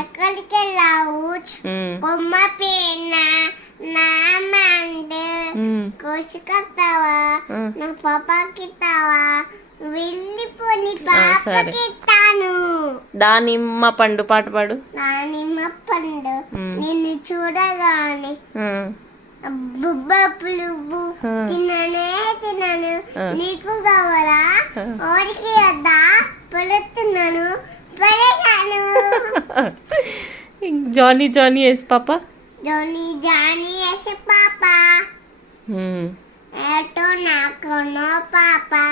ఎక్కడికి వెళ్ళావుచ్ బొమ్మ పేన నామండ్ కోసుకొస్తావా నా పాపకి ఇస్తావా వెళ్ళిపోని పాపకి ఇస్తాను. దానిమ్మ పండు పాట పాడు. దానిమ్మ పండు నిన్ను చూడగానే బుబ్బ పులుగు తిననే తినను నీకు కావాలా ఓరికి వద్దా పడుతున్నాను పడేశాను. Johnny Johnny yes papa Johnny Johnny yes papa ఏటో నాకు no papa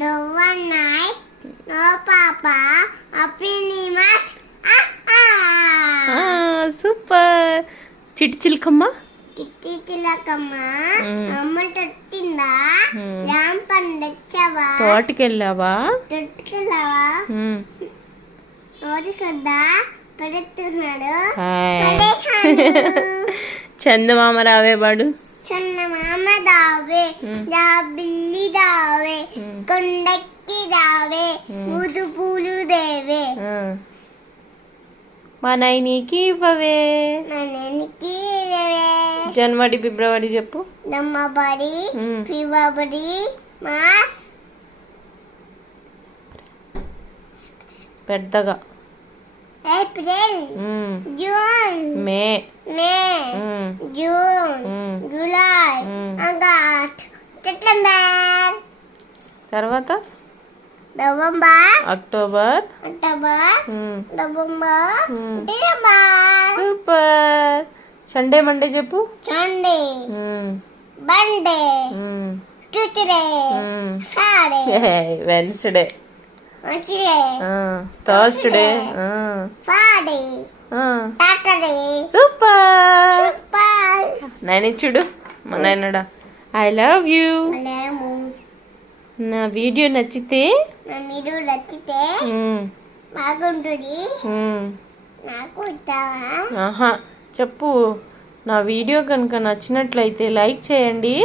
దువ్వన్నాయ్ no papa అప్పినిమాస్ super. చిట్టి చిలకమ్మ చిట్టి చిలకమ్మ అమ్మ తొట్టిందా జామ పండు తెచ్చావా తోటకెళ్ళావా తొట్టుకెళ్ళావా ఓడికొద్దా పెడుతున్నాడు చందమామ రావే బాడు. చందమామ దావే బిల్లి దావే కొండక్కి దావే ఊదు పూలు దేవే మా నైనికి ఇవ్వవే. జనవరి ఫిబ్రవరి చెప్పు. జనవరి ఫిబ్రవరి మార్చ్ పెద్దగా April June May June July August September తర్వాత November October November December. Super. Sunday Monday చెప్పు. Sunday Monday Tuesday Friday Wednesday Thursday Friday Saturday. Super. నైని చూడు మా నాయనడా. I love you. నా వీడియో నచ్చితే బాగుంటుంది నాకు ఆహా చెప్పు. నా వీడియో కనుక నచ్చినట్లయితే లైక్ చేయండి.